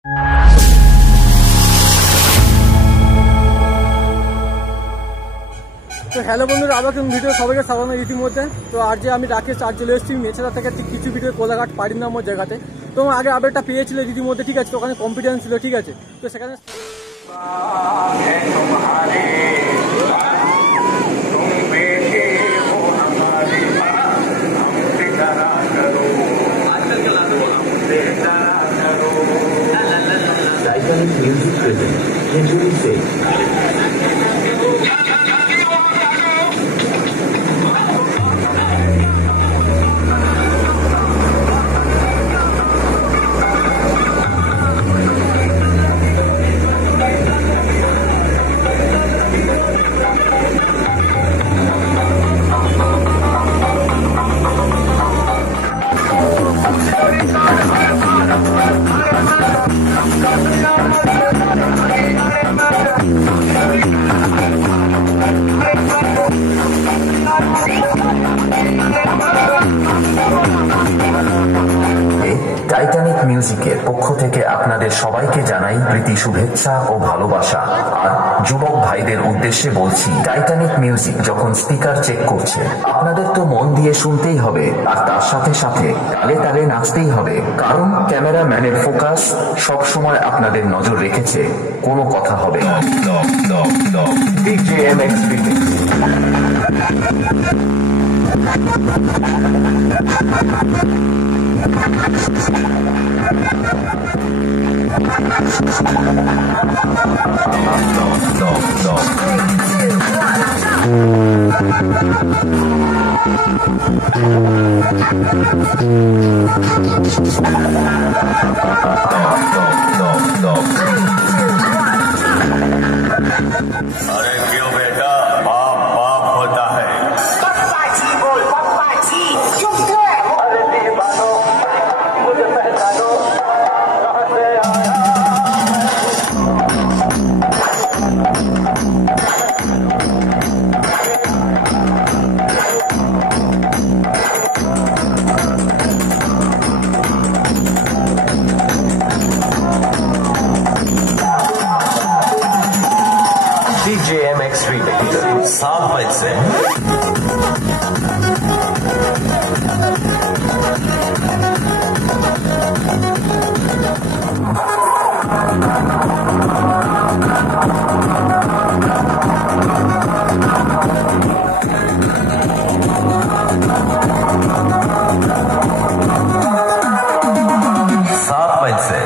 তো হ্যালো বন্ধুরা, আবার কোন ভিডিও সবাইকে সাধারণ ইতিমধ্যে। তো আজ আমি রাকেশ আর চলে এসেছি মেছেদা থেকে ঠিক কিছু ভিডিও কোলাঘাট পাড়ি নামক জায়গাতে। তো আগে আপডেটটা পেয়েছিল ইতিমধ্যে, ঠিক আছে। তো ওখানে কম্পিটিশন ছিল, ঠিক আছে। তো সেখানে Music present. Century say. Titanic মিউজিকের পক্ষ থেকে আপনাদের সবাইকে জানাই প্রীতি শুভেচ্ছা ও ভালোবাসা। আর যুবক ভাইদের উদ্দেশ্যে বলছি, টাইটানিক মিউজিক যখন স্পিকার চেক করছে, আপনাদের তো মন দিয়ে শুনতেই হবে, আর তার সাথে সাথে তালে তালে নাচতেই হবে। কারণ ক্যামেরাম্যানের ফোকাস সব সময় আপনাদের নজর রেখেছে, কোনো কথা হবে না। DJMX अरे क्यों बेटा, बाप बाप होता है। पप्पा जी बोल, पप्पा जी चुप क्यों है? अरे दीवानो मुझे पहचानो, कहाँ से आया। DJMX Remix 7 बजे। से